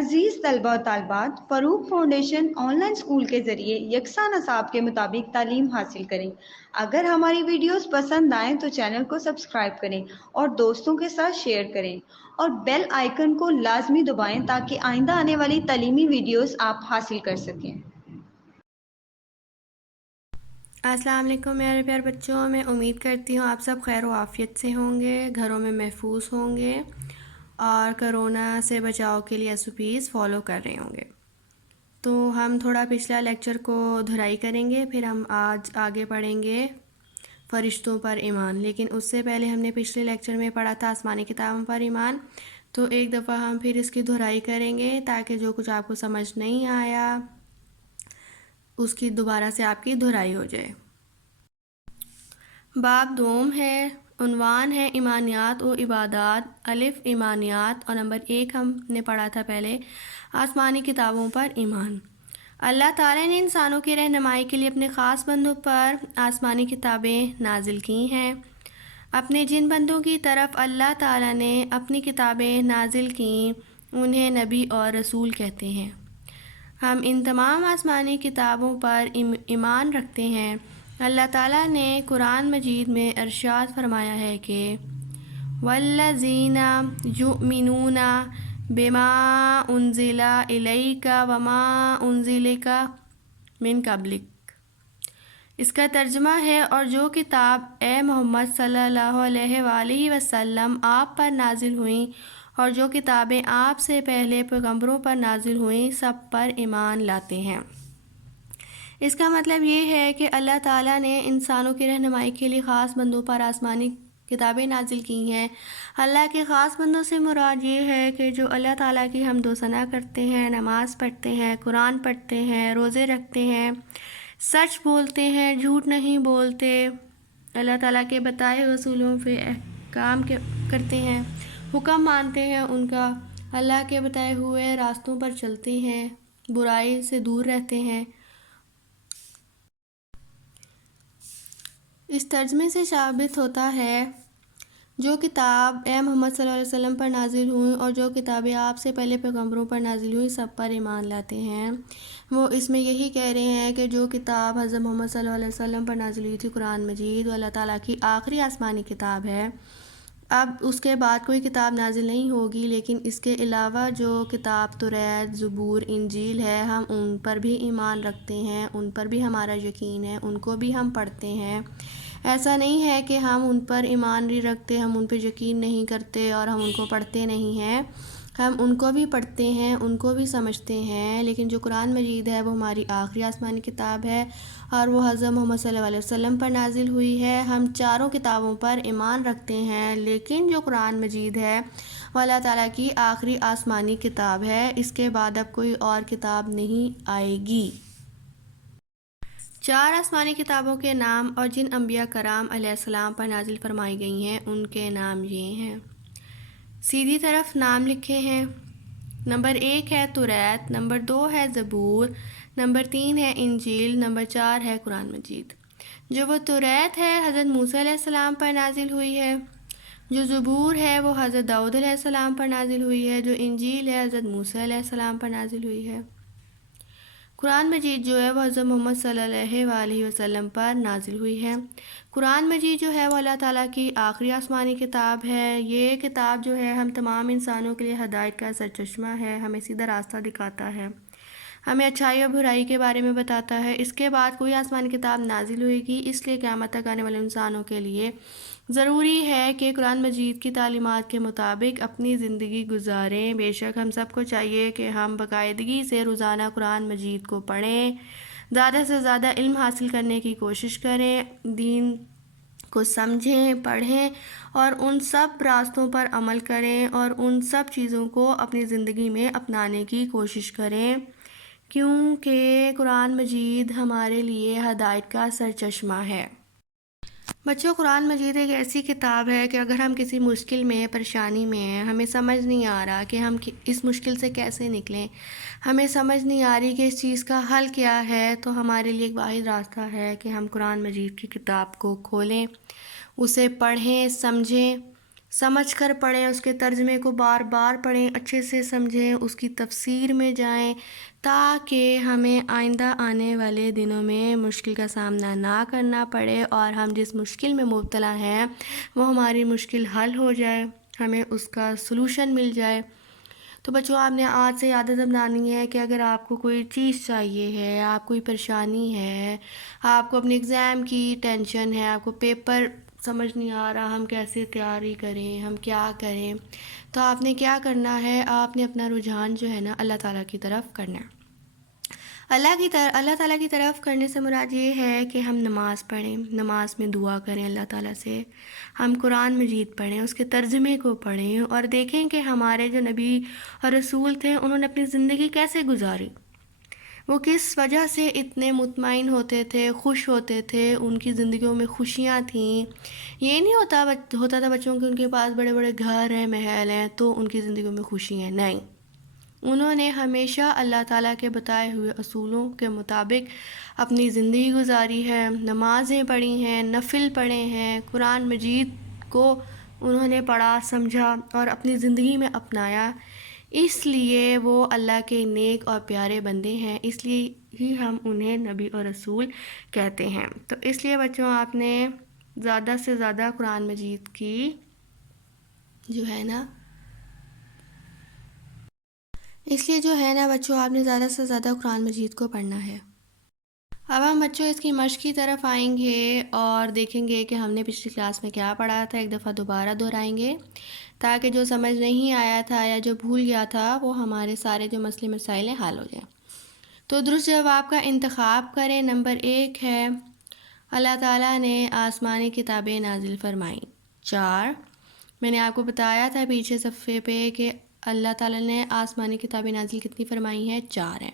عزیز طلبہ و طالبات، فروغ فاؤنڈیشن آن لائن اسکول کے ذریعے یکساں نصاب کے مطابق تعلیم حاصل کریں۔ اگر ہماری ویڈیوز پسند آئیں تو چینل کو سبسکرائب کریں اور دوستوں کے ساتھ شیئر کریں اور بیل آئیکن کو لازمی دبائیں تاکہ آئندہ آنے والی تعلیمی ویڈیوز آپ حاصل کر سکیں۔ السلام علیکم میرے پیارے بچوں، میں امید کرتی ہوں آپ سب خیر و عافیت سے ہوں گے، گھروں میں محفوظ ہوں گے اور کرونا سے بچاؤ کے لیے SOPs فالو کر رہے ہوں گے۔ تو ہم تھوڑا پچھلا لیکچر کو دہرائی کریں گے، پھر ہم آج آگے پڑھیں گے فرشتوں پر ایمان۔ لیکن اس سے پہلے ہم نے پچھلے لیکچر میں پڑھا تھا آسمانی کتابوں پر ایمان، تو ایک دفعہ ہم پھر اس کی دہرائی کریں گے تاکہ جو کچھ آپ کو سمجھ نہیں آیا اس کی دوبارہ سے آپ کی دہرائی ہو جائے۔ باب دوم ہے، عنوان ہے ایمانیات و عبادات، الف ایمانیات، اور نمبر 1 ہم نے پڑھا تھا پہلے آسمانی کتابوں پر ایمان۔ اللہ تعالیٰ نے انسانوں کی رہنمائی کے لیے اپنے خاص بندوں پر آسمانی کتابیں نازل کی ہیں۔ اپنے جن بندوں کی طرف اللہ تعالیٰ نے اپنی کتابیں نازل کیں انہیں نبی اور رسول کہتے ہیں۔ ہم ان تمام آسمانی کتابوں پر ایمان رکھتے ہیں۔ اللہ تعالیٰ نے قرآن مجید میں ارشاد فرمایا ہے کہ وَالَّذِينَ يُؤْمِنُونَ بِمَا أُنزِلَ إِلَيْكَ وَمَا أُنزِلَ مِن قَبْلِكَ۔ اس کا ترجمہ ہے، اور جو کتاب اے محمد صلی اللہ علیہ وآلہ وسلم آپ پر نازل ہوئیں اور جو کتابیں آپ سے پہلے پیغمبروں پر نازل ہوئیں سب پر ایمان لاتے ہیں۔ اس کا مطلب یہ ہے کہ اللہ تعالیٰ نے انسانوں کی رہنمائی کے لیے خاص بندوں پر آسمانی کتابیں نازل کی ہیں۔ اللہ کے خاص بندوں سے مراد یہ ہے کہ جو اللہ تعالیٰ کی حمد و ثنا کرتے ہیں، نماز پڑھتے ہیں، قرآن پڑھتے ہیں، روزے رکھتے ہیں، سچ بولتے ہیں، جھوٹ نہیں بولتے، اللہ تعالیٰ کے بتائے اصولوں پہ احکام کرتے ہیں، حکم مانتے ہیں ان کا، اللہ کے بتائے ہوئے راستوں پر چلتے ہیں، برائی سے دور رہتے ہیں۔ اس ترجمے سے ثابت ہوتا ہے جو کتاب اے محمد صلی اللہ علیہ وسلم پر نازل ہوئیں اور جو کتابیں آپ سے پہلے پیغمبروں پر نازل ہوئیں سب پر ایمان لاتے ہیں۔ وہ اس میں یہی کہہ رہے ہیں کہ جو کتاب حضرت محمد صلی اللہ علیہ وسلم پر نازل ہوئی تھی قرآن مجید، وہ اللہ تعالیٰ کی آخری آسمانی کتاب ہے۔ اب اس کے بعد کوئی کتاب نازل نہیں ہوگی، لیکن اس کے علاوہ جو کتاب توریت، زبور، انجیل ہے، ہم ان پر بھی ایمان رکھتے ہیں، ان پر بھی ہمارا یقین ہے، ان کو بھی ہم پڑھتے ہیں۔ ایسا نہیں ہے کہ ہم ان پر ایمان نہیں رکھتے، ہم ان پہ یقین نہیں کرتے اور ہم ان کو پڑھتے نہیں ہیں۔ ہم ان کو بھی پڑھتے ہیں، ان کو بھی سمجھتے ہیں، لیکن جو قرآن مجید ہے وہ ہماری آخری آسمانی کتاب ہے اور وہ حضرت محمد صلی اللہ علیہ وسلم پر نازل ہوئی ہے۔ ہم چاروں کتابوں پر ایمان رکھتے ہیں، لیکن جو قرآن مجید ہے وہ اللہ تعالیٰ کی آخری آسمانی کتاب ہے، اس کے بعد اب کوئی اور کتاب نہیں آئے گی۔ 4 آسمانی کتابوں کے نام اور جن انبیاء کرام علیہ السلام پر نازل فرمائی گئی ہیں ان کے نام یہ ہیں، سیدھی طرف نام لکھے ہیں۔ نمبر 1 ہے توریت، نمبر 2 ہے زبور، نمبر 3 ہے انجیل، نمبر 4 ہے قرآن مجید۔ جو وہ توریت ہے حضرت موسیٰ علیہ السلام پر نازل ہوئی ہے، جو زبور ہے وہ حضرت داؤد علیہ السلام پر نازل ہوئی ہے، جو انجیل ہے حضرت موسیٰ علیہ السلام پر نازل ہوئی ہے۔ قرآن مجید جو ہے وہ حضرت محمد صلی اللہ علیہ وسلم پر نازل ہوئی ہے۔ قرآن مجید جو ہے وہ اللہ تعالیٰ کی آخری آسمانی کتاب ہے۔ یہ کتاب جو ہے ہم تمام انسانوں کے لیے ہدایت کا سرچشمہ ہے، ہمیں سیدھا راستہ دکھاتا ہے، ہمیں اچھائی اور برائی کے بارے میں بتاتا ہے۔ اس کے بعد کوئی آسمانی کتاب نازل ہوئے گی، اس لیے قیامت تک آنے والے انسانوں کے لیے ضروری ہے کہ قرآن مجید کی تعلیمات کے مطابق اپنی زندگی گزاریں۔ بے شک ہم سب کو چاہیے کہ ہم باقاعدگی سے روزانہ قرآن مجید کو پڑھیں، زیادہ سے زیادہ علم حاصل کرنے کی کوشش کریں، دین کو سمجھیں، پڑھیں اور ان سب راستوں پر عمل کریں اور ان سب چیزوں کو اپنی زندگی میں اپنانے کی کوشش کریں، کیونکہ قرآن مجید ہمارے لیے ہدایت کا سرچشمہ ہے۔ بچوں، قرآن مجید ایک ایسی کتاب ہے کہ اگر ہم کسی مشکل میں، پریشانی میں، ہمیں سمجھ نہیں آ رہا کہ ہم اس مشکل سے کیسے نکلیں، ہمیں سمجھ نہیں آ رہی کہ اس چیز کا حل کیا ہے، تو ہمارے لیے ایک واحد راستہ ہے کہ ہم قرآن مجید کی کتاب کو کھولیں، اسے پڑھیں، سمجھیں سمجھ کر پڑھیں، اس کے ترجمے کو بار بار پڑھیں، اچھے سے سمجھیں، اس کی تفسیر میں جائیں، تاکہ ہمیں آئندہ آنے والے دنوں میں مشکل کا سامنا نہ کرنا پڑے اور ہم جس مشکل میں مبتلا ہیں وہ ہماری مشکل حل ہو جائے، ہمیں اس کا سلوشن مل جائے۔ تو بچوں، آپ نے آج سے عادت بنانی ہے کہ اگر آپ کو کوئی چیز چاہیے ہے، آپ کوئی پریشانی ہے، آپ کو اپنے ایگزام کی ٹینشن ہے، آپ کو پیپر سمجھ نہیں آ رہا ہم کیسے تیاری کریں، ہم کیا کریں، تو آپ نے کیا کرنا ہے، آپ نے اپنا رجحان جو ہے نا اللہ تعالیٰ کی طرف کرنا ہے۔ اللہ تعالیٰ کی طرف کرنے سے مراد یہ ہے کہ ہم نماز پڑھیں، نماز میں دعا کریں اللہ تعالیٰ سے، ہم قرآن مجید پڑھیں، اس کے ترجمے کو پڑھیں اور دیکھیں کہ ہمارے جو نبی اور رسول تھے انہوں نے اپنی زندگی کیسے گزاری، وہ کس وجہ سے اتنے مطمئن ہوتے تھے، خوش ہوتے تھے، ان کی زندگیوں میں خوشیاں تھیں۔ یہ نہیں ہوتا تھا بچوں کے ان کے پاس بڑے بڑے گھر ہیں، محل ہیں تو ان کی زندگیوں میں خوشی ہیں، نہیں، انہوں نے ہمیشہ اللہ تعالیٰ کے بتائے ہوئے اصولوں کے مطابق اپنی زندگی گزاری ہے، نمازیں پڑھی ہیں، نفل پڑھے ہیں، قرآن مجید کو انہوں نے پڑھا، سمجھا اور اپنی زندگی میں اپنایا، اس لیے وہ اللہ کے نیک اور پیارے بندے ہیں، اس لیے ہی ہم انہیں نبی اور رسول کہتے ہیں۔ تو اس لیے بچوں، آپ نے زیادہ سے زیادہ قرآن مجید کی جو ہے نا بچوں، آپ نے زیادہ سے زیادہ قرآن مجید کو پڑھنا ہے۔ اب ہم بچوں اس کی مشق کی طرف آئیں گے اور دیکھیں گے کہ ہم نے پچھلی کلاس میں کیا پڑھا تھا، ایک دفعہ دوبارہ دہرائیں گے تاکہ جو سمجھ نہیں آیا تھا یا جو بھول گیا تھا وہ ہمارے سارے جو مسئلے مسائل ہیں حل ہو جائیں۔ تو درست جواب کا انتخاب کریں۔ نمبر 1 ہے اللہ تعالیٰ نے آسمانی کتابیں نازل فرمائیں۔ 4، میں نے آپ کو بتایا تھا پیچھے صفحے پہ کہ اللہ تعالیٰ نے آسمانی کتابیں نازل کتنی فرمائی ہیں، 4 ہیں،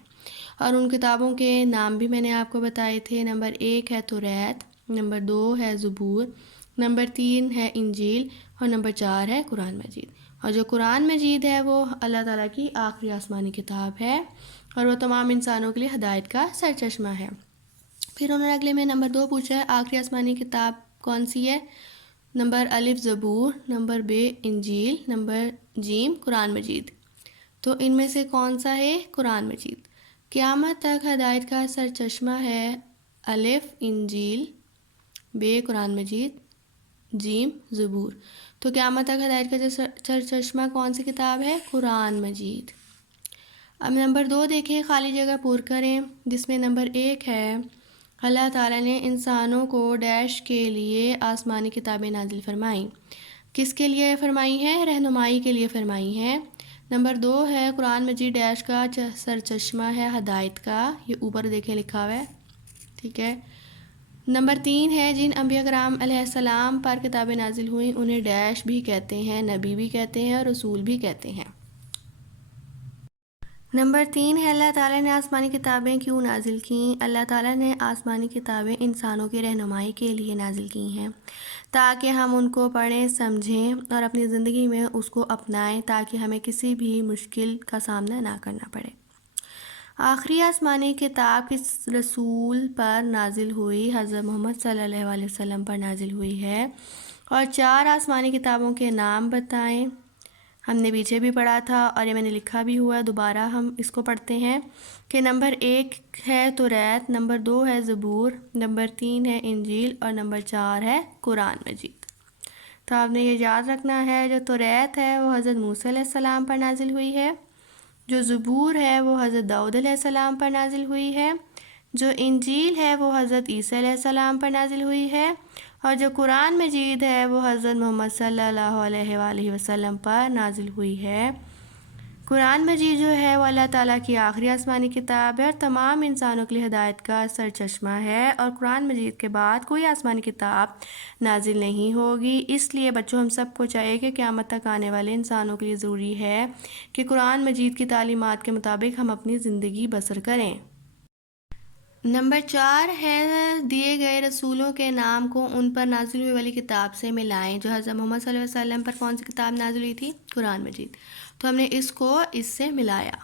اور ان کتابوں کے نام بھی میں نے آپ کو بتائے تھے۔ نمبر 1 ہے توریت، نمبر 2 ہے زبور، نمبر 3 ہے انجیل اور نمبر 4 ہے قرآن مجید۔ اور جو قرآن مجید ہے وہ اللہ تعالیٰ کی آخری آسمانی کتاب ہے اور وہ تمام انسانوں کے لیے ہدایت کا سرچشمہ ہے۔ پھر انہوں نے اگلے میں نمبر 2 پوچھا ہے آخری آسمانی کتاب کون سی ہے؟ نمبر الف زبور، نمبر ب انجیل، نمبر جیم قرآن مجید۔ تو ان میں سے کون سا ہے؟ قرآن مجید۔ قیامت تک ہدایت کا سرچشمہ ہے الف انجیل، ب قرآن مجید، جیم زبور۔ تو قیامت تک ہدایت کا سرچشمہ کون سی کتاب ہے؟ قرآن مجید۔ اب نمبر 2 دیکھیں، خالی جگہ پور کریں، جس میں نمبر 1 ہے اللہ تعالیٰ نے انسانوں کو ڈیش کے لیے آسمانی کتابیں نازل فرمائیں۔ کس کے لیے فرمائی ہیں؟ رہنمائی کے لیے فرمائی ہیں۔ نمبر 2 ہے قرآن مجید ڈیش کا سرچشمہ ہے ہدایت کا، یہ اوپر دیکھیں لکھا ہوا ہے، ٹھیک ہے۔ نمبر 3 ہے جن انبیاء کرام علیہ السلام پر کتابیں نازل ہوئیں انہیں ڈیش بھی کہتے ہیں، نبی بھی کہتے ہیں اور رسول بھی کہتے ہیں۔ نمبر 3 ہے اللہ تعالیٰ نے آسمانی کتابیں کیوں نازل کیں؟ اللہ تعالیٰ نے آسمانی کتابیں انسانوں کی رہنمائی کے لیے نازل کی ہیں تاکہ ہم ان کو پڑھیں، سمجھیں اور اپنی زندگی میں اس کو اپنائیں تاکہ ہمیں کسی بھی مشکل کا سامنا نہ کرنا پڑے۔ آخری آسمانی کتاب کس رسول پر نازل ہوئی؟ حضرت محمد صلی اللہ علیہ وسلم پر نازل ہوئی ہے۔ اور 4 آسمانی کتابوں کے نام بتائیں۔ ہم نے پیچھے بھی پڑھا تھا اور یہ میں نے لکھا بھی ہوا ہے، دوبارہ ہم اس کو پڑھتے ہیں کہ نمبر 1 ہے توریت، نمبر 2 ہے زبور، نمبر 3 ہے انجیل اور نمبر 4 ہے قرآن مجید۔ تو آپ نے یہ یاد رکھنا ہے، جو توریت ہے وہ حضرت موسیٰ علیہ السلام پر نازل ہوئی ہے، جو زبور ہے وہ حضرت داؤد علیہ السلام پر نازل ہوئی ہے، جو انجیل ہے وہ حضرت عیسیٰ علیہ السلام پر نازل ہوئی ہے، اور جو قرآن مجید ہے وہ حضرت محمد صلی اللہ علیہ وآلہ وسلم پر نازل ہوئی ہے۔ قرآن مجید جو ہے وہ اللہ تعالیٰ کی آخری آسمانی کتاب ہے اور تمام انسانوں کے لیے ہدایت کا سرچشمہ ہے، اور قرآن مجید کے بعد کوئی آسمانی کتاب نازل نہیں ہوگی۔ اس لیے بچوں ہم سب کو چاہیے کہ قیامت تک آنے والے انسانوں کے لیے ضروری ہے کہ قرآن مجید کی تعلیمات کے مطابق ہم اپنی زندگی بسر کریں۔ نمبر 4 ہے دیے گئے رسولوں کے نام کو ان پر نازل ہوئی والی کتاب سے ملائیں۔ جو حضرت محمد صلی اللہ علیہ وسلم پر کون سی کتاب نازل ہوئی تھی؟ قرآن مجید۔ تو ہم نے اس کو اس سے ملایا۔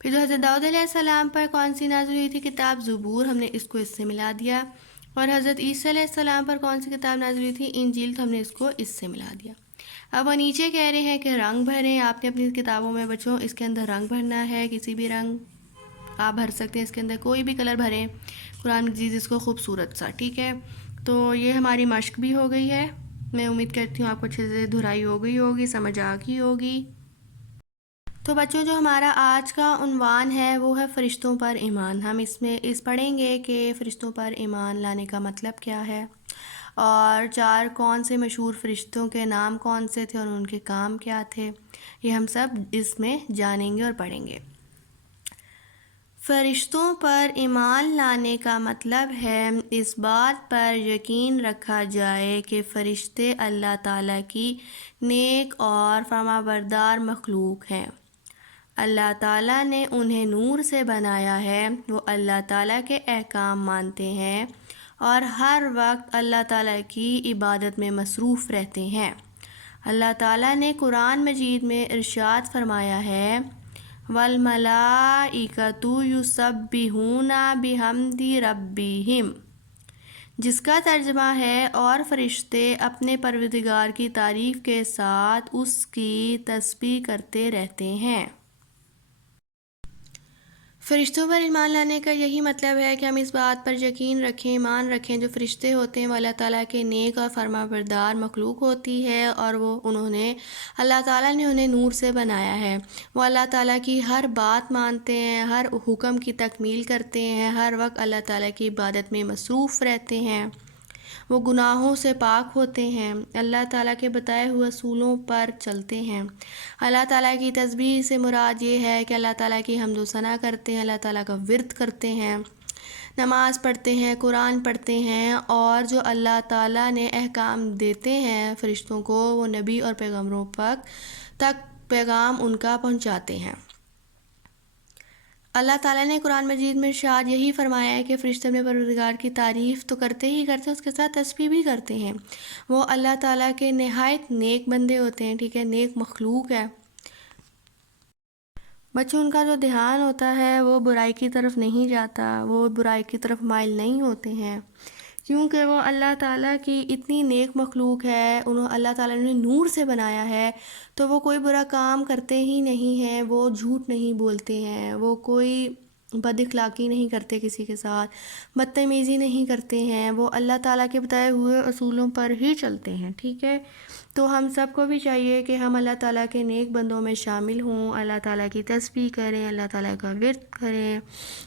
پھر جو حضرت داؤد علیہ السلام پر کون سی نازل ہوئی تھی کتاب؟ زبور، ہم نے اس کو اس سے ملا دیا۔ اور حضرت عیسیٰ علیہ السلام پر کون سی کتاب نازل ہوئی تھی؟ انجیل، تو ہم نے اس کو اس سے ملا دیا۔ اب وہ نیچے کہہ رہے ہیں کہ رنگ بھریں. آپ نے اپنی کتابوں میں بچوں اس کے اندر رنگ بھرنا ہے، کسی بھی رنگ آپ بھر سکتے ہیں، اس کے اندر کوئی بھی کلر بھریں، قرآن مجید اس کو خوبصورت سا. ٹھیک ہے، تو یہ ہماری مشق بھی ہو گئی ہے. میں امید کرتی ہوں آپ کو اچھے سے دہرائی ہو گئی ہوگی، سمجھ آ گئی ہوگی. تو بچوں جو ہمارا آج کا عنوان ہے وہ ہے فرشتوں پر ایمان. ہم اس میں پڑھیں گے کہ فرشتوں پر ایمان لانے کا مطلب کیا ہے، اور 4 کون سے مشہور فرشتوں کے نام کون سے تھے اور ان کے کام کیا تھے، یہ ہم سب اس میں جانیں گے اور پڑھیں گے. فرشتوں پر ایمان لانے کا مطلب ہے اس بات پر یقین رکھا جائے کہ فرشتے اللہ تعالیٰ کی نیک اور فرمانبردار مخلوق ہیں. اللہ تعالیٰ نے انہیں نور سے بنایا ہے، وہ اللہ تعالیٰ کے احکام مانتے ہیں اور ہر وقت اللہ تعالیٰ کی عبادت میں مصروف رہتے ہیں. اللہ تعالیٰ نے قرآن مجید میں ارشاد فرمایا ہے وَالْمَلَائِکَةُ یُسَبِّحُونَ بِحَمْدِ رَبِّہِمْ، جس کا ترجمہ ہے اور فرشتے اپنے پروردگار کی تعریف کے ساتھ اس کی تسبیح کرتے رہتے ہیں. فرشتوں پر ایمان لانے کا یہی مطلب ہے کہ ہم اس بات پر یقین رکھیں، ایمان رکھیں جو فرشتے ہوتے ہیں وہ اللہ تعالیٰ کے نیک اور فرمانبردار مخلوق ہوتی ہے، اور اللہ تعالیٰ نے انہیں نور سے بنایا ہے. وہ اللہ تعالیٰ کی ہر بات مانتے ہیں، ہر حکم کی تکمیل کرتے ہیں، ہر وقت اللہ تعالیٰ کی عبادت میں مصروف رہتے ہیں، وہ گناہوں سے پاک ہوتے ہیں، اللہ تعالیٰ کے بتائے ہوئے اصولوں پر چلتے ہیں. اللہ تعالیٰ کی تسبیح سے مراد یہ ہے کہ اللہ تعالیٰ کی حمد و ثنا کرتے ہیں، اللہ تعالیٰ کا ورد کرتے ہیں، نماز پڑھتے ہیں، قرآن پڑھتے ہیں، اور جو اللہ تعالیٰ نے احکام دیتے ہیں فرشتوں کو وہ نبی اور پیغمبروں تک پیغام ان کا پہنچاتے ہیں. اللہ تعالیٰ نے قرآن مجید میں ارشاد یہی فرمایا ہے کہ فرشتے اپنے پروردگار کی تعریف تو کرتے ہی کرتے ہیں، اس کے ساتھ تسبیح بھی کرتے ہیں. وہ اللہ تعالیٰ کے نہایت نیک بندے ہوتے ہیں. ٹھیک ہے، نیک مخلوق ہے. بچوں ان کا جو دھیان ہوتا ہے وہ برائی کی طرف نہیں جاتا، وہ برائی کی طرف مائل نہیں ہوتے ہیں، کیونکہ وہ اللہ تعالیٰ کی اتنی نیک مخلوق ہے. اللہ تعالیٰ نے نور سے بنایا ہے تو وہ کوئی برا کام کرتے ہی نہیں ہیں، وہ جھوٹ نہیں بولتے ہیں، وہ کوئی بد اخلاقی نہیں کرتے، کسی کے ساتھ بدتمیزی نہیں کرتے ہیں، وہ اللہ تعالیٰ کے بتائے ہوئے اصولوں پر ہی چلتے ہیں. ٹھیک ہے، تو ہم سب کو بھی چاہیے کہ ہم اللہ تعالیٰ کے نیک بندوں میں شامل ہوں، اللہ تعالیٰ کی تسبیح کریں، اللہ تعالیٰ کا ورد کریں،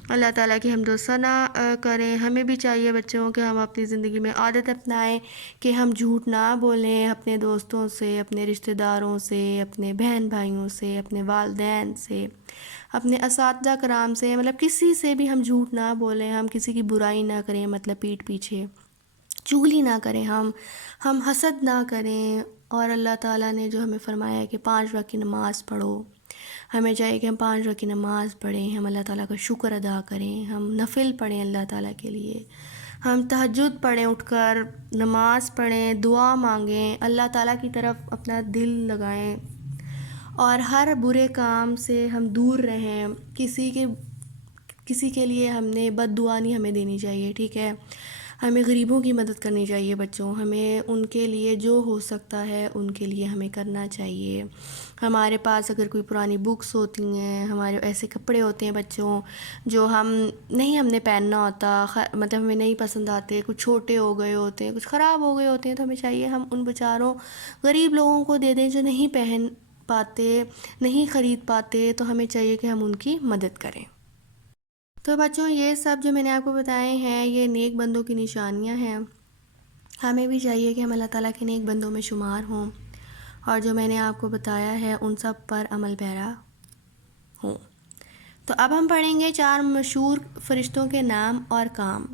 اللہ تعالیٰ کی حمد و ثنا کریں. ہمیں بھی چاہیے بچوں کہ ہم اپنی زندگی میں عادت اپنائیں کہ ہم جھوٹ نہ بولیں، اپنے دوستوں سے، اپنے رشتہ داروں سے، اپنے بہن بھائیوں سے، اپنے والدین سے، اپنے اساتذہ کرام سے، مطلب کسی سے بھی ہم جھوٹ نہ بولیں، ہم کسی کی برائی نہ کریں، مطلب پیٹھ پیچھے چغلی نہ کریں، ہم حسد نہ کریں. اور اللہ تعالیٰ نے جو ہمیں فرمایا ہے کہ 5 وقت کی نماز پڑھو، ہمیں چاہیے کہ ہم 5 وقت کی نماز پڑھیں، ہم اللہ تعالیٰ کا شکر ادا کریں، ہم نفل پڑھیں اللہ تعالیٰ کے لیے، ہم تہجد پڑھیں، اٹھ کر نماز پڑھیں، دعا مانگیں، اللہ تعالیٰ کی طرف اپنا دل لگائیں، اور ہر برے کام سے ہم دور رہیں. کسی کے لیے ہم نے بد دعا نہیں ہمیں دینی چاہیے. ٹھیک ہے، ہمیں غریبوں کی مدد کرنی چاہیے بچوں، ہمیں ان کے لیے جو ہو سکتا ہے ان کے لیے ہمیں کرنا چاہیے. ہمارے پاس اگر کوئی پرانی بکس ہوتی ہیں، ہمارے ایسے کپڑے ہوتے ہیں بچوں جو ہم نے پہننا ہوتا، مطلب ہمیں نہیں پسند آتے، کچھ چھوٹے ہو گئے ہوتے ہیں، کچھ خراب ہو گئے ہوتے ہیں، تو ہمیں چاہیے ہم ان بیچاروں غریب لوگوں کو دے دیں جو نہیں پہن پاتے، نہیں خرید پاتے، تو ہمیں چاہیے کہ ہم ان کی مدد کریں. تو بچوں یہ سب جو میں نے آپ کو بتائے ہیں یہ نیک بندوں کی نشانیاں ہیں. ہمیں بھی چاہیے کہ ہم اللہ تعالیٰ کے نیک بندوں میں شمار ہوں، اور جو میں نے آپ کو بتایا ہے ان سب پر عمل پیرا ہوں. تو اب ہم پڑھیں گے 4 مشہور فرشتوں کے نام اور کام.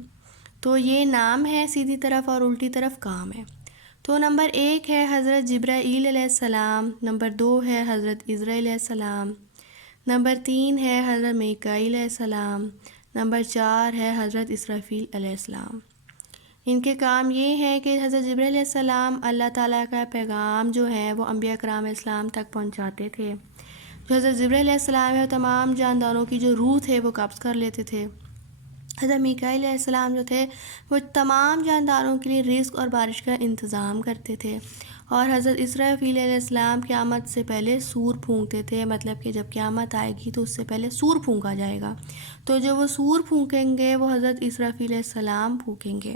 تو یہ نام ہے سیدھی طرف اور الٹی طرف کام ہے. تو نمبر 1 ہے حضرت جبرائیل علیہ السلام، نمبر 2 ہے حضرت عزرائیل علیہ السلام، نمبر 3 ہے حضرت میکائیل علیہ السلام، نمبر 4 ہے حضرت اسرافیل علیہ السلام. ان کے کام یہ ہے کہ حضرت جبرائیل علیہ السلام اللہ تعالیٰ کا پیغام جو ہے وہ انبیاء کرام علیہ السلام تک پہنچاتے تھے. جو حضرت جبرائیل علیہ السلام ہے وہ تمام جانداروں کی جو روح تھے وہ قبض کر لیتے تھے. حضرت میکائیل علیہ السلام جو تھے وہ تمام جانداروں کے لیے رزق اور بارش کا انتظام کرتے تھے. اور حضرت اسرافیل علیہ السلام قیامت سے پہلے سور پھونکتے تھے، مطلب کہ جب قیامت آئے گی تو اس سے پہلے سور پھونکا جائے گا، تو جو وہ سور پھونکیں گے وہ حضرت اسرافیل علیہ السلام پھونکیں گے۔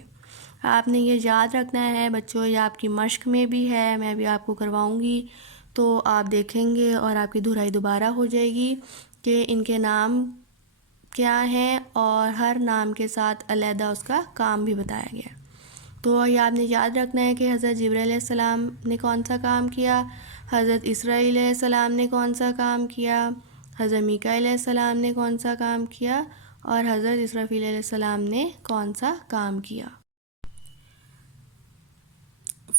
آپ نے یہ یاد رکھنا ہے بچوں، یہ آپ کی مشق میں بھی ہے، میں بھی آپ کو کرواؤں گی، تو آپ دیکھیں گے اور آپ کی دہرائی دوبارہ ہو جائے گی کہ ان کے نام کیا ہیں، اور ہر نام کے ساتھ علیحدہ اس کا کام بھی بتایا گیا ہے۔ تو یہ آپ نے یاد رکھنا ہے کہ حضرت جبرائیل علیہ السلام نے کون سا کام کیا، حضرت اسرائیل علیہ السلام نے کون سا کام کیا، حضرت میکائیل علیہ السلام نے کون سا کام کیا، اور حضرت اسرافیل علیہ السلام نے کون سا کام کیا۔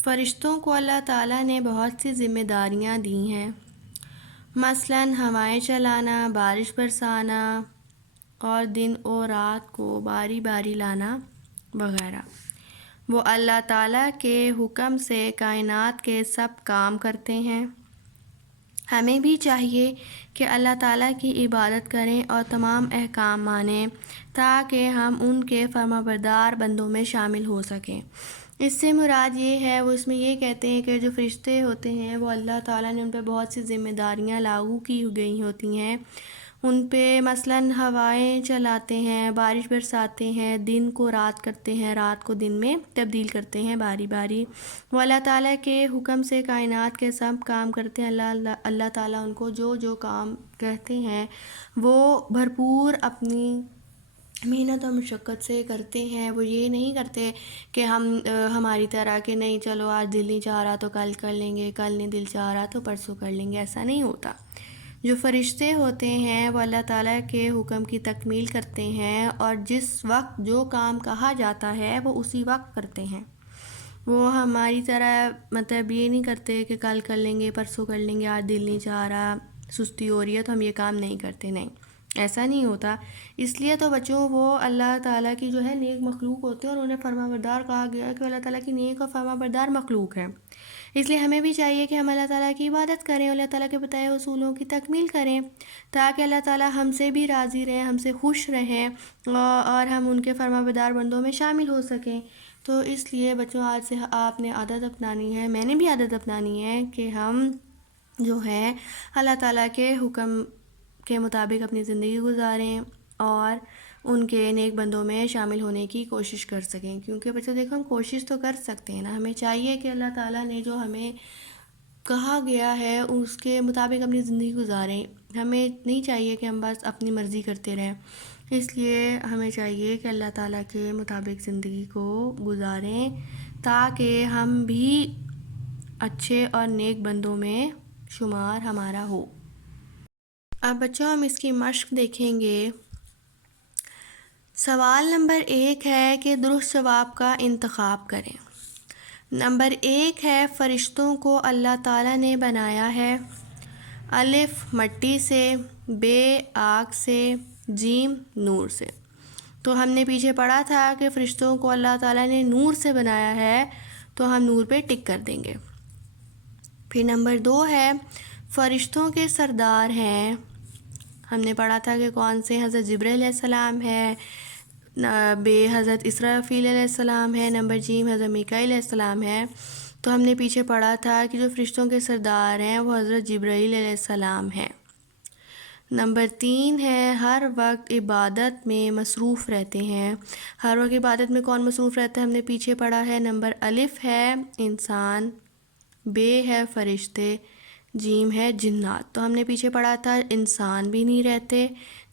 فرشتوں کو اللہ تعالیٰ نے بہت سی ذمہ داریاں دی ہیں، مثلاً ہوائیں چلانا، بارش برسانا اور دن اور رات کو باری باری لانا وغیرہ۔ وہ اللہ تعالیٰ کے حکم سے کائنات کے سب کام کرتے ہیں۔ ہمیں بھی چاہیے کہ اللہ تعالیٰ کی عبادت کریں اور تمام احکام مانیں تاکہ ہم ان کے فرمانبردار بندوں میں شامل ہو سکیں۔ اس سے مراد یہ ہے، وہ اس میں یہ کہتے ہیں کہ جو فرشتے ہوتے ہیں وہ اللہ تعالیٰ نے ان پہ بہت سی ذمہ داریاں لاگو کی گئی ہوتی ہیں، ان پہ مثلاً ہوائیں چلاتے ہیں، بارش برساتے ہیں، دن کو رات کرتے ہیں، رات کو دن میں تبدیل کرتے ہیں باری باری۔ وہ اللہ تعالیٰ کے حکم سے کائنات کے سب کام کرتے ہیں۔ اللہ تعالیٰ ان کو جو جو کام کہتے ہیں وہ بھرپور اپنی محنت اور مشقت سے کرتے ہیں۔ وہ یہ نہیں کرتے کہ ہماری طرح کہ نہیں چلو آج دل نہیں چاہ رہا تو کل کر لیں گے، کل نہیں دل چاہ رہا تو پرسوں کر لیں گے، ایسا نہیں ہوتا۔ جو فرشتے ہوتے ہیں وہ اللہ تعالیٰ کے حکم کی تکمیل کرتے ہیں، اور جس وقت جو کام کہا جاتا ہے وہ اسی وقت کرتے ہیں۔ وہ ہماری طرح مطلب یہ نہیں کرتے کہ کل کر لیں گے، پرسوں کر لیں گے، آج دل نہیں چاہ رہا، سستی ہو رہی ہے تو ہم یہ کام نہیں کرتے، نہیں، ایسا نہیں ہوتا۔ اس لیے تو بچوں وہ اللہ تعالیٰ کی جو ہے نیک مخلوق ہوتے ہیں، اور انہیں فرمانبردار کہا گیا ہے کہ اللہ تعالیٰ کی نیک اور فرمانبردار مخلوق ہے۔ اس لیے ہمیں بھی چاہیے کہ ہم اللہ تعالیٰ کی عبادت کریں، اللہ تعالیٰ کے بتائے اصولوں کی تکمیل کریں تاکہ اللہ تعالیٰ ہم سے بھی راضی رہیں، ہم سے خوش رہیں، اور ہم ان کے فرمانبردار بندوں میں شامل ہو سکیں۔ تو اس لیے بچوں آج سے آپ نے عادت اپنانی ہے، میں نے بھی عادت اپنانی ہے کہ ہم جو ہے اللہ تعالیٰ کے حکم کے مطابق اپنی زندگی گزاریں اور ان کے نیک بندوں میں شامل ہونے کی کوشش کر سکیں۔ کیونکہ بچوں دیکھو ہم کوشش تو کر سکتے ہیں نا، ہمیں چاہیے کہ اللہ تعالیٰ نے جو ہمیں کہا گیا ہے اس کے مطابق اپنی زندگی گزاریں۔ ہمیں نہیں چاہیے کہ ہم بس اپنی مرضی کرتے رہیں، اس لیے ہمیں چاہیے کہ اللہ تعالیٰ کے مطابق زندگی کو گزاریں تاکہ ہم بھی اچھے اور نیک بندوں میں شمار ہمارا ہو۔ اب بچوں ہم اس کی مشق دیکھیں گے۔ سوال نمبر 1 ہے کہ درست جواب کا انتخاب کریں۔ نمبر 1 ہے فرشتوں کو اللہ تعالیٰ نے بنایا ہے، الف مٹی سے، ب آگ سے، جیم نور سے۔ تو ہم نے پیچھے پڑھا تھا کہ فرشتوں کو اللہ تعالیٰ نے نور سے بنایا ہے، تو ہم نور پہ ٹک کر دیں گے۔ پھر نمبر 2 ہے فرشتوں کے سردار ہیں، ہم نے پڑھا تھا کہ کون سے، حضرت جبرائیل علیہ السلام ہے، حضرت اسرافیل علیہ السلام ہے، نمبر جیم حضرت میکائیل علیہ السلام ہے۔ تو ہم نے پیچھے پڑھا تھا کہ جو فرشتوں کے سردار ہیں وہ حضرت جبرائیل علیہ السلام ہیں۔ نمبر 3 ہے ہر وقت عبادت میں مصروف رہتے ہیں۔ ہر وقت عبادت میں کون مصروف رہتا ہے ہم نے پیچھے پڑھا ہے، نمبر الف ہے انسان، ب ہے فرشتے، جیم ہے جنات۔ تو ہم نے پیچھے پڑھا تھا انسان بھی نہیں رہتے،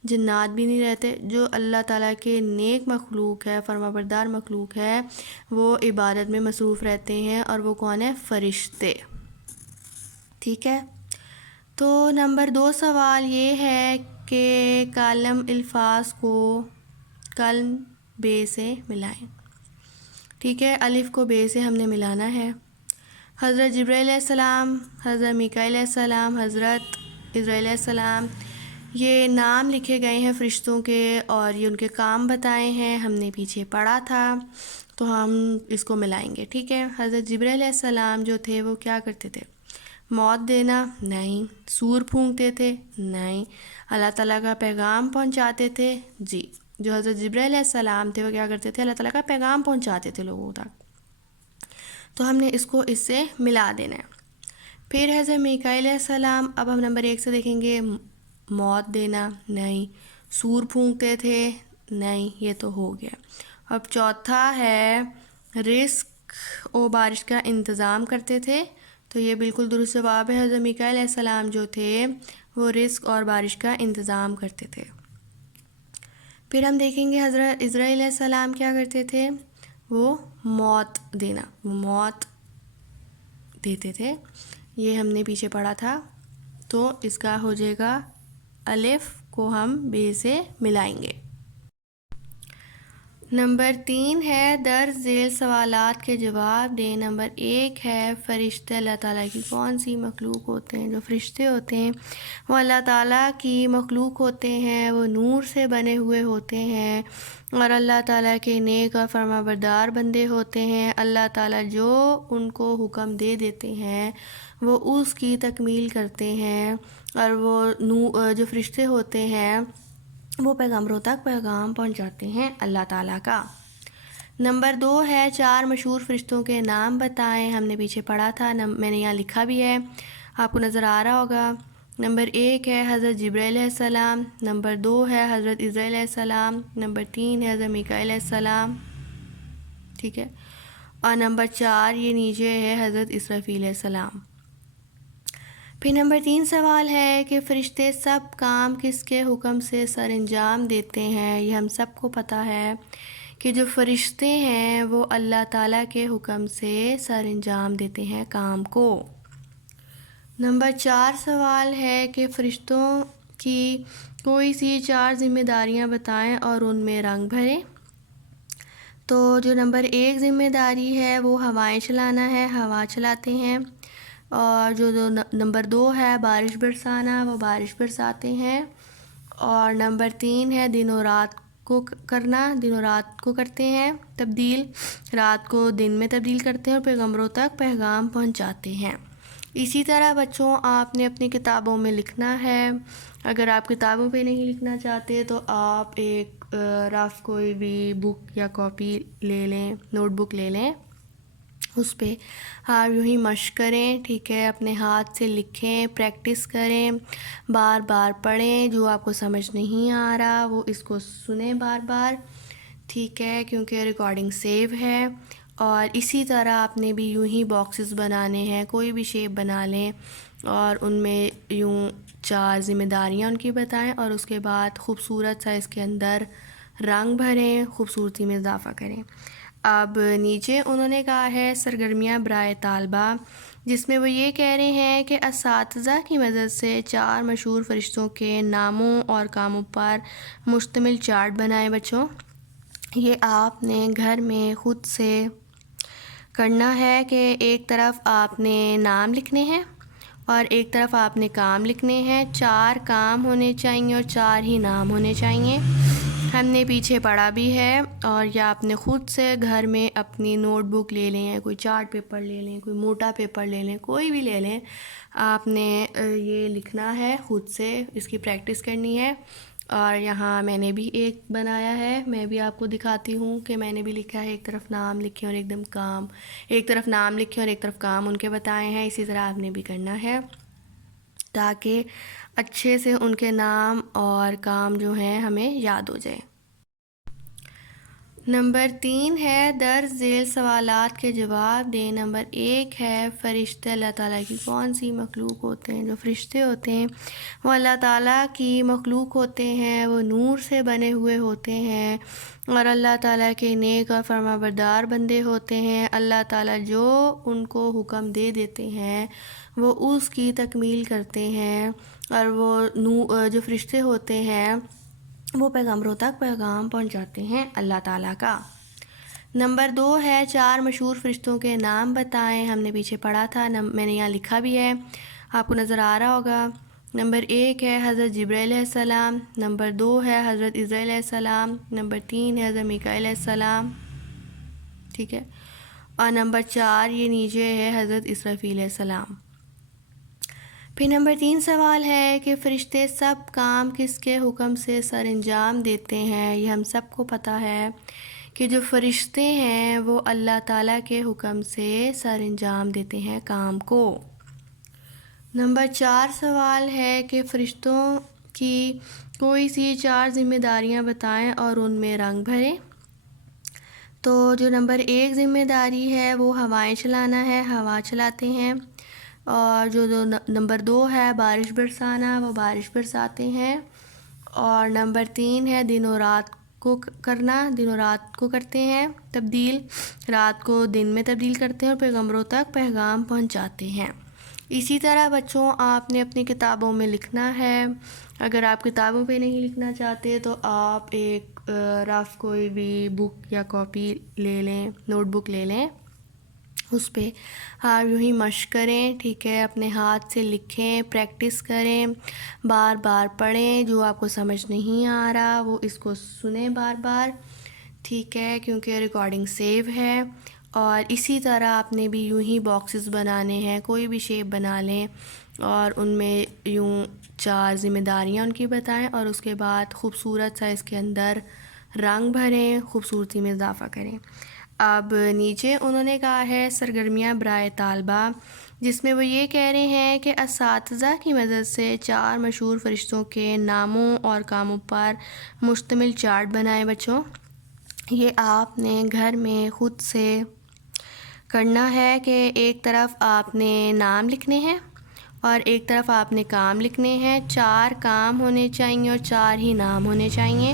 جنات بھی نہیں رہتے، جو اللہ تعالیٰ کے نیک مخلوق ہے، فرمانبردار مخلوق ہے، وہ عبادت میں مصروف رہتے ہیں، اور وہ کون ہے، فرشتے۔ ٹھیک ہے، تو نمبر 2 سوال یہ ہے کہ کالم الفاظ کو کلم بے سے ملائیں۔ ٹھیک ہے، الف کو بے سے ہم نے ملانا ہے۔ حضرت جبرائیل علیہ السلام، حضرت میکائیل علیہ السلام، حضرت اسرائیل علیہ السلام، یہ نام لکھے گئے ہیں فرشتوں کے، اور یہ ان کے کام بتائے ہیں، ہم نے پیچھے پڑھا تھا، تو ہم اس کو ملائیں گے۔ ٹھیک ہے، حضرت جبرائیل علیہ السلام جو تھے وہ کیا کرتے تھے، موت دینا نہیں، سور پھونکتے تھے نہیں، اللہ تعالیٰ کا پیغام پہنچاتے تھے، جی، جو حضرت جبرائیل علیہ السلام تھے وہ کیا کرتے تھے، اللہ تعالیٰ کا پیغام پہنچاتے تھے لوگوں تک۔ تو ہم نے اس کو اس سے ملا دینا ہے۔ پھر حضرت میکائیل علیہ السلام، اب ہم نمبر 1 سے دیکھیں گے، موت دینا نہیں، سور پھونکتے تھے نہیں، یہ تو ہو گیا۔ اب چوتھا ہے رزق و بارش کا انتظام کرتے تھے، تو یہ بالکل درست جواب ہے۔ حضرت میکائیل علیہ السلام جو تھے وہ رزق اور بارش کا انتظام کرتے تھے۔ پھر ہم دیکھیں گے حضرت عزرائیل علیہ السلام کیا کرتے تھے، وہ موت دینا، وہ موت دیتے تھے، یہ ہم نے پیچھے پڑھا تھا۔ تو اس کا ہو جائے گا الف کو ہم بے سے ملائیں گے۔ نمبر 3 ہے درج ذیل سوالات کے جواب دیں۔ نمبر 1 ہے فرشتے اللہ تعالیٰ کی کون سی مخلوق ہوتے ہیں؟ جو فرشتے ہوتے ہیں وہ اللہ تعالیٰ کی مخلوق ہوتے ہیں، وہ نور سے بنے ہوئے ہوتے ہیں اور اللہ تعالیٰ کے نیک اور فرمانبردار بندے ہوتے ہیں۔ اللہ تعالیٰ جو ان کو حکم دے دیتے ہیں وہ اس کی تکمیل کرتے ہیں، اور وہ جو فرشتے ہوتے ہیں وہ پیغمبروں تک پیغام پہنچاتے ہیں اللہ تعالیٰ کا۔ نمبر 2 ہے 4 مشہور فرشتوں کے نام بتائیں۔ ہم نے پیچھے پڑھا تھا، میں نے یہاں لکھا بھی ہے، آپ کو نظر آ رہا ہوگا۔ نمبر 1 ہے حضرت جبرائیل علیہ السلام، نمبر 2 ہے حضرت عزرائیل علیہ السلام، نمبر 3 ہے حضرت میکائیل علیہ السلام، ٹھیک ہے، اور نمبر 4 یہ نیچے ہے حضرت اسرافیل علیہ السلام۔ پھر نمبر 3 سوال ہے کہ فرشتے سب کام کس کے حکم سے سر انجام دیتے ہیں؟ یہ ہم سب کو پتہ ہے کہ جو فرشتے ہیں وہ اللہ تعالیٰ کے حکم سے سر انجام دیتے ہیں کام کو۔ نمبر 4 سوال ہے کہ فرشتوں کی کوئی سی 4 ذمہ داریاں بتائیں اور ان میں رنگ بھریں۔ تو جو نمبر 1 ذمہ داری ہے وہ ہوائیں چلانا ہے، ہوا چلاتے ہیں، اور جو نمبر 2 ہے بارش برسانا، وہ بارش برساتے ہیں، اور نمبر 3 ہے دن و رات کو کرنا، دن و رات کو کرتے ہیں تبدیل، رات کو دن میں تبدیل کرتے ہیں اور پیغمبروں تک پیغام پہنچاتے ہیں۔ اسی طرح بچوں آپ نے اپنی کتابوں میں لکھنا ہے، اگر آپ کتابوں پہ نہیں لکھنا چاہتے تو آپ ایک رف کوئی بھی بک یا کاپی لے لیں، نوٹ بک لے لیں، اس پہ آپ یوں ہی مشق کریں، ٹھیک ہے، اپنے ہاتھ سے لکھیں، پریکٹس کریں، بار بار پڑھیں، جو آپ کو سمجھ نہیں آ رہا وہ اس کو سنیں بار بار، ٹھیک ہے، کیونکہ ریکارڈنگ سیو ہے۔ اور اسی طرح آپ نے بھی یوں ہی باکسز بنانے ہیں، کوئی بھی شیپ بنا لیں اور ان میں یوں 4 ذمہ داریاں ان کی بتائیں، اور اس کے بعد خوبصورت سا اس کے اندر رنگ بھریں، خوبصورتی میں اضافہ کریں۔ اب نیچے انہوں نے کہا ہے سرگرمیاں برائے طالبہ، جس میں وہ یہ کہہ رہے ہیں کہ اساتذہ کی مدد سے 4 مشہور فرشتوں کے ناموں اور کاموں پر مشتمل چارٹ بنائیں بچوں۔ یہ آپ نے گھر میں خود سے کرنا ہے کہ ایک طرف آپ نے نام لکھنے ہیں اور ایک طرف آپ نے کام لکھنے ہیں، 4 کام ہونے چاہیے اور 4 ہی نام ہونے چاہیے۔ ہم نے پیچھے پڑھا بھی ہے، اور یا آپ نے خود سے گھر میں اپنی نوٹ بک لے لیں، کوئی چارٹ پیپر لے لیں، کوئی موٹا پیپر لے لیں، کوئی بھی لے لیں، آپ نے یہ لکھنا ہے خود سے، اس کی پریکٹس کرنی ہے۔ اور یہاں میں نے بھی ایک بنایا ہے، میں بھی آپ کو دکھاتی ہوں کہ میں نے بھی لکھا ہے، ایک طرف نام لکھیں اور ایک دم کام، ایک طرف نام لکھیں اور ایک طرف کام ان کے بتائے ہیں، اسی طرح آپ نے بھی کرنا ہے تاکہ اچھے سے ان کے نام اور کام جو ہیں ہمیں یاد ہو جائے۔ نمبر 3 ہے درج ذیل سوالات کے جواب دیں۔ نمبر 1 ہے فرشتے اللہ تعالیٰ کی کون سی مخلوق ہوتے ہیں؟ جو فرشتے ہوتے ہیں وہ اللہ تعالیٰ کی مخلوق ہوتے ہیں، وہ نور سے بنے ہوئے ہوتے ہیں اور اللہ تعالیٰ کے نیک اور فرمانبردار بندے ہوتے ہیں۔ اللہ تعالیٰ جو ان کو حکم دے دیتے ہیں وہ اس کی تکمیل کرتے ہیں، اور وہ جو فرشتے ہوتے ہیں وہ پیغمبروں تک پیغام پہنچاتے ہیں اللہ تعالیٰ کا۔ نمبر 2 ہے 4 مشہور فرشتوں کے نام بتائیں۔ ہم نے پیچھے پڑھا تھا، میں نے یہاں لکھا بھی ہے، آپ کو نظر آ رہا ہوگا۔ نمبر 1 ہے حضرت جبرائیل علیہ السلام، نمبر 2 ہے حضرت عزرائیل علیہ السلام، نمبر 3 ہے حضرت میکائیل علیہ السلام، ٹھیک ہے، اور نمبر 4 یہ نیچے ہے حضرت اسرافیل علیہ السلام۔ پھر نمبر 3 سوال ہے کہ فرشتے سب کام کس کے حکم سے سر انجام دیتے ہیں؟ یہ ہم سب کو پتہ ہے کہ جو فرشتے ہیں وہ اللہ تعالیٰ کے حکم سے سر انجام دیتے ہیں کام کو۔ نمبر 4 سوال ہے کہ فرشتوں کی کوئی سی 4 ذمہ داریاں بتائیں اور ان میں رنگ بھریں۔ تو جو نمبر 1 ذمہ داری ہے وہ ہوائیں چلانا ہے، ہوا چلاتے ہیں۔ اور جو نمبر 2 ہے بارش برسانا، وہ بارش برساتے ہیں۔ اور نمبر 3 ہے دن و رات کو کرنا، دن و رات کو کرتے ہیں تبدیل، رات کو دن میں تبدیل کرتے ہیں اور پیغمبروں تک پیغام پہنچاتے ہیں۔ اسی طرح بچوں آپ نے اپنی کتابوں میں لکھنا ہے۔ اگر آپ کتابوں پہ نہیں لکھنا چاہتے تو آپ ایک رف کوئی بھی بک یا کاپی لے لیں، نوٹ بک لے لیں، اس پہ آپ یوں ہی مشق کریں، ٹھیک ہے، اپنے ہاتھ سے لکھیں، پریکٹس کریں، بار بار پڑھیں، جو آپ کو سمجھ نہیں آ رہا وہ اس کو سنیں بار بار، ٹھیک ہے، کیونکہ ریکارڈنگ سیو ہے۔ اور اسی طرح آپ نے بھی یوں ہی باکسز بنانے ہیں، کوئی بھی شیپ بنا لیں اور ان میں یوں 4 ذمہ داریاں ان کی بتائیں اور اس کے بعد خوبصورت سا اس کے اندر رنگ بھریں، خوبصورتی میں اضافہ کریں۔ اب نیچے انہوں نے کہا ہے سرگرمیاں برائے طالبہ، جس میں وہ یہ کہہ رہے ہیں کہ اساتذہ کی مدد سے 4 مشہور فرشتوں کے ناموں اور کاموں پر مشتمل چارٹ بنائیں بچوں۔ یہ آپ نے گھر میں خود سے کرنا ہے کہ ایک طرف آپ نے نام لکھنے ہیں اور ایک طرف آپ نے کام لکھنے ہیں۔ 4 کام ہونے چاہیے اور 4 ہی نام ہونے چاہیے۔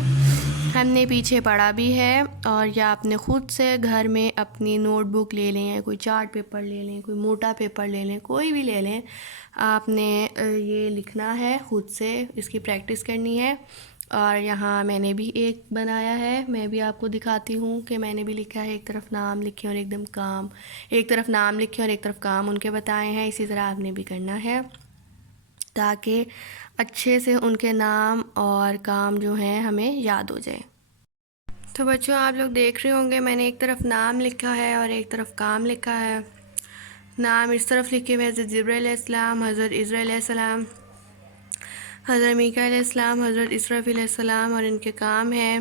ہم نے پیچھے پڑھا بھی ہے، اور یا آپ نے خود سے گھر میں اپنی نوٹ بک لے لیں، یا کوئی چارٹ پیپر لے لیں، کوئی موٹا پیپر لے لیں، کوئی بھی لے لیں، آپ نے یہ لکھنا ہے خود سے، اس کی پریکٹس کرنی ہے۔ اور یہاں میں نے بھی ایک بنایا ہے، میں بھی آپ کو دکھاتی ہوں کہ میں نے بھی لکھا ہے، ایک طرف نام لکھیں اور ایک طرف نام لکھیں اور ایک طرف کام ان کے بتائے ہیں۔ اسی طرح آپ نے بھی کرنا ہے تاکہ اچھے سے ان کے نام اور کام جو ہیں ہمیں یاد ہو جائے۔ تو بچوں آپ لوگ دیکھ رہے ہوں گے میں نے ایک طرف نام لکھا ہے اور ایک طرف کام لکھا ہے۔ نام اس طرف لکھے ہوئے حضرت جبرائیل علیہ السلام، حضرت عزرائیل علیہ السلام، حضرت میکائیل علیہ السلام، حضرت اسرافیل علیہ السلام، اور ان کے کام ہیں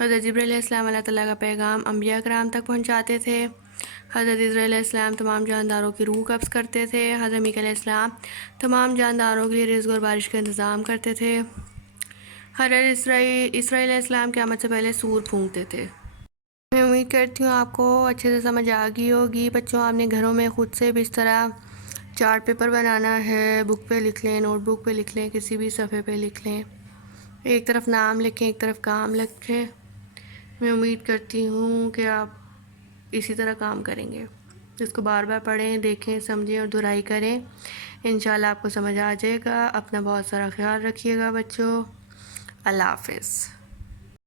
حضرت جبرائیل علیہ السلام اللہ تعالیٰ کا پیغام انبیاء کرام تک پہنچاتے تھے، حضرت عزرائیل علیہ السلام تمام جانداروں کی روح قبض کرتے تھے، حضرت میکائیل علیہ السلام تمام جانداروں کے لیے رزق اور بارش کا انتظام کرتے تھے، حضرت اسرائیل علیہ السلام قیامت سے پہلے سور پھونکتے تھے۔ میں امید کرتی ہوں آپ کو اچھے سے سمجھ آ گئی ہوگی۔ بچوں آپ نے گھروں میں خود سے بھی اس طرح چارٹ پیپر بنانا ہے، بک پہ لکھ لیں، نوٹ بک پہ لکھ لیں، کسی بھی صفحے پہ لکھ لیں، ایک طرف نام لکھیں ایک طرف کام لکھیں۔ میں امید کرتی ہوں کہ آپ اسی طرح کام کریں گے، اس کو بار بار پڑھیں، دیکھیں، سمجھیں اور دہرائی کریں، انشاءاللہ آپ کو سمجھ آ جائے گا۔ اپنا بہت سارا خیال رکھیے گا بچوں، اللہ حافظ۔